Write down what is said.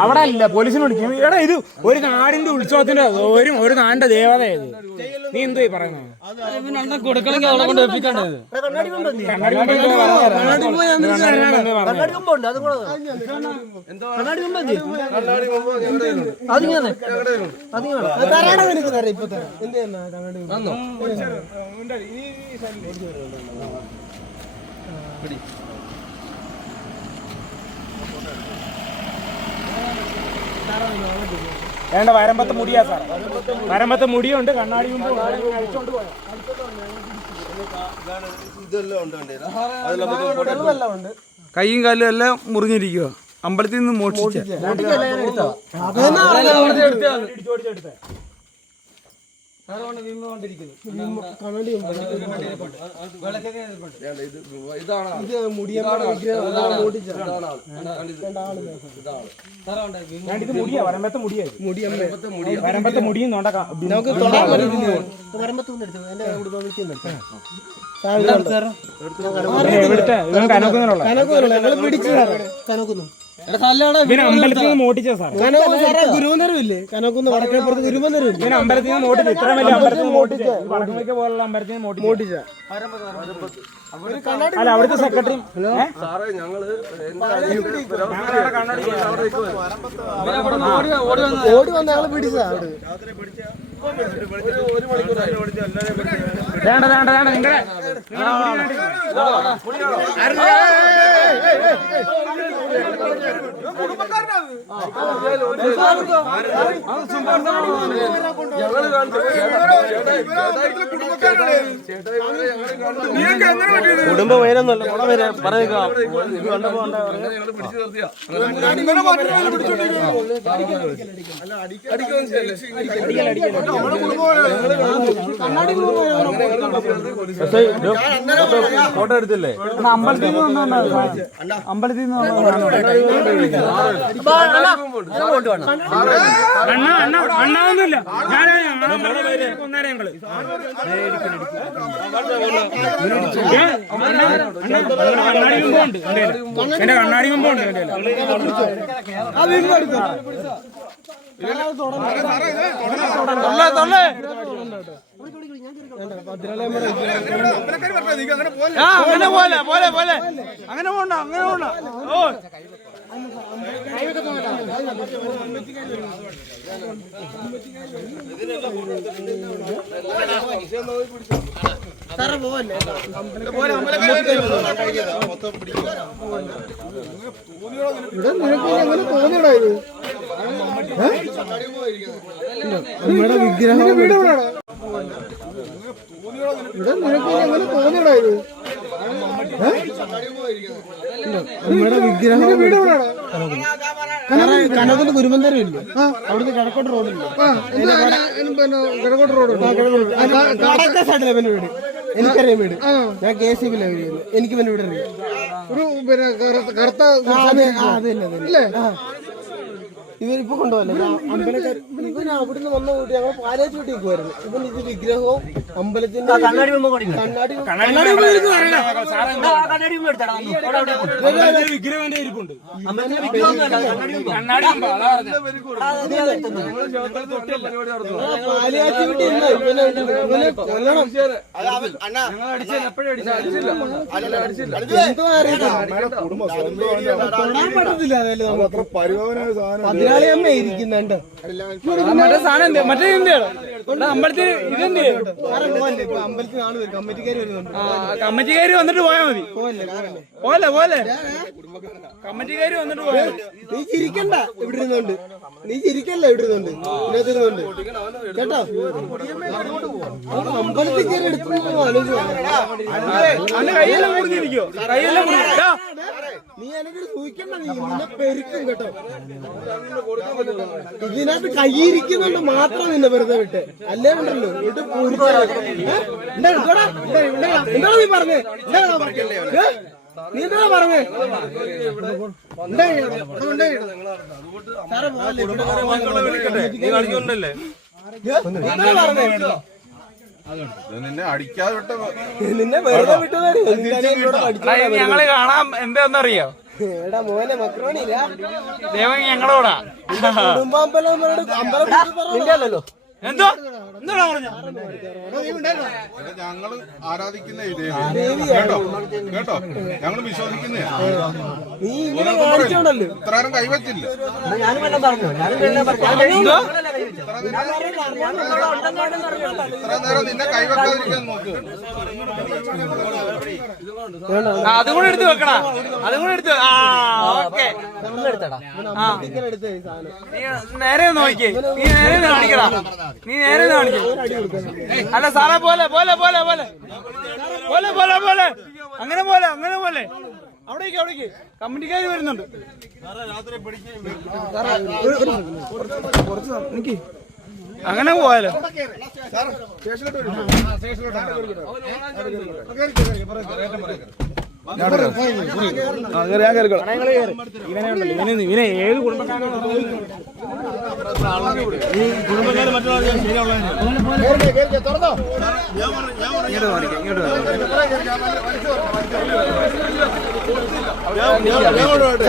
അവിടെ അല്ല പോലീസിനെ വിളിക്കും. എടാ ഇത് ഒരു നാടിന്റെ ഉത്സവത്തിന്റെ ഒരു ഒരു നാടിന്റെ ദേവത ഇത് നീ എന്തോ പറയുന്നത്? അതിങ്ങനെ അതിങ്ങനെ ഇപ്പൊ? വേണ്ട വരമ്പത്ത് മുടിയാ സാർ വരമ്പത്ത് മുടിയുണ്ട് കണ്ണാടി കൈയും കാലും എല്ലാം മുറിഞ്ഞിരിക്കുക അമ്പലത്തിൽ നിന്ന് മോഷിച്ച ഇത് മുടിയാ വരമ്പത്ത് മുടിയാ നമുക്ക് കനക്കുന്നുള്ള ഞങ്ങൾ പിടിച്ചു കനക്കുന്നു അമ്പലത്തിൽ നിന്ന് മോട്ടിച്ച സാർ വടക്കേപ്പുറത്ത് അമ്പലത്തിൽ നിന്ന് മോട്ടിച്ച ഇത്ര വലിയ അമ്പലത്തിൽ നിന്ന് മോട്ടിച്ച വടക്കുമയ്ക്ക് പോലുള്ള അമ്പലത്തിൽ നിന്ന് മോട്ടിച്ച മോട്ടിച്ച അല്ല അവിടുത്തെ സെക്രട്ടറി ഓടി വന്ന ആളെ പിടിച്ചതാ അവിടെ. വേണ്ട വേണ്ട വേണ്ട നിങ്ങളെ 모르면 കുടുംബ പേരൊന്നുമല്ല കുട പേര് പറയുക. ഫോട്ടോ എടുത്തില്ലേ? അമ്പലത്തിൽ നിന്ന്. അമ്പലത്തിൽ നിന്ന് എന്റെ കണ്ണാടി കുമ്പുണ്ട് അങ്ങനെ പോലെ പോലെ പോലെ. അങ്ങനെ പോണ്ട അങ്ങനെ പോണ്ട. ഓ. പോവല്ലേ നമ്മുടെ വിഗ്രഹം ഇവിടെ നിനക്ക് അങ്ങനെ തോന്നിയടാ നമ്മുടെ വിഗ്രഹം കനകത്ത് ഗുരുമന്ദിരം ഇല്ലേ? അവിടുന്ന് കിഴക്കോട്ട് റോഡില്ലേ കിഴക്കോട്ട് റോഡ് കടക്ക സൈഡിലെ പിന്നെ വീട്. എനിക്കറിയാം വീട്. ഞാൻ കെ സി ബിയിലെ വീട് എനിക്ക് പിന്നെ വീട് അറിയാം. ഒരു പിന്നെ കറുത്ത ഇവരിപ്പോ കൊണ്ടുപോകല്ലേ? അമ്പലക്കാർ ഇവൻ അവിടുന്ന് വന്ന കൂട്ടി ഞങ്ങൾ പാലാച്ചി വീട്ടിൽ പോയിരുന്നു. ഇവൻ ഇത് വിഗ്രഹവും അമ്പലത്തിന്റെ കണ്ണാടി കണ്ണാടി. പാലാച്ചി വീട്ടിൽ ഇവനെ ഇവനെ കൊല്ലണം. എന്തോ അറിയില്ല തൊടാൻ പറ്റത്തില്ല അതല്ലേ നമുക്ക്? പതിനാളി അമ്മ ഇരിക്കുന്നുണ്ട്. മറ്റേ സാധനം എന്ത്? മറ്റേ എന്ത്? അമ്പലത്തിൽ ഇതെന്ത് അമ്പലത്തിൽ കമ്മിറ്റിക്കാർ വരുന്നുണ്ട്. കമ്മിറ്റിക്കാര് വന്നിട്ട് പോയാ മതി. പോലെ പോലെ കമ്മിറ്റിക്കാര് വന്നിട്ട് പോയാ നീ ചിരിക്കണ്ട. ഇവിടെ ഇരുന്നുണ്ട്. നീ ചിരിക്കല്ല ഇവിടെ ഇരുന്നുണ്ട്. ഇതിനകത്ത് ഇരുന്നുണ്ട്. കേട്ടോ? അമ്പലത്തിൽ കയറി എടുത്തു ആലോചിച്ചു കൈയെല്ലാം മുറിഞ്ഞിരിക്കോ കൈയെല്ലാം മുറിഞ്ഞിരിക്കോ നീ എനിക്ക് ചോദിക്കണ്ട നീ നിന്നെ പെരുക്കും കേട്ടോ. ഇതിനകത്ത് കൈയിരിക്കുന്നുണ്ട് മാത്രം നിന്നെ വെറുതെ വിട്ട്. അല്ലേ ഉണ്ടല്ലോ. ഏ? എന്താ നീ പറഞ്ഞേ? നീ എന്താ പറഞ്ഞേ? സാറേ ഇവിടെ നീ നിന്നെ അടിക്കാതെ വിട്ട നിന്നെ വെറുതെ വിട്ടതാ ഞങ്ങൾ കാണാൻ എന്താന്നറിയോ? എടാ മോനെ മക്രോണില്ല ദൈവം ഞങ്ങളോടാ. കുടുംബാമ്പലം അമ്പലം എന്തോ? എന്താണോ പറഞ്ഞ? ഞങ്ങൾ ആരാധിക്കുന്ന കേട്ടോ? കേട്ടോ? ഞങ്ങൾ വിശ്വസിക്കുന്ന. ഇത്രയും കൈവച്ചില്ല. എന്തോ? ഇത്ര നേരം നിന്നെ കൈവെക്കാതിരിക്കാൻ നോക്ക്. അതും കൂടെ എടുത്ത് വെക്കണ അതും കൂടെ എടുത്ത് ആ ഓക്കെ. ആ. ഇങ്ങനെ എടുത്തേ സാധനം. നീ നേരെ നോക്കി നോക്കിയേ നീ നേരെ കാണിക്കടാ. നീ നേരെ കാണിക്കേ. അല്ല സാറേ പോലെ പോലെ പോലെ പോലെ. പോലെ പോലെ പോലെ. അങ്ങനെ പോലെ അങ്ങനെ പോലെ. അവിടേക്ക് അവിടേക്ക്. കമ്പനിക്കാർ വരുന്നുണ്ട്. നിക്ക്. അങ്ങനെ പോയാലോ? ഇവനെ ഉണ്ടല്ലോ ഇവനെ ഇവനെ ഏത് കുടുംബക്കാരാണോ ഈ കുടുംബക്കാര് മറ്റുള്ള ഇങ്ങോട്ട് ഇങ്ങോട്ട്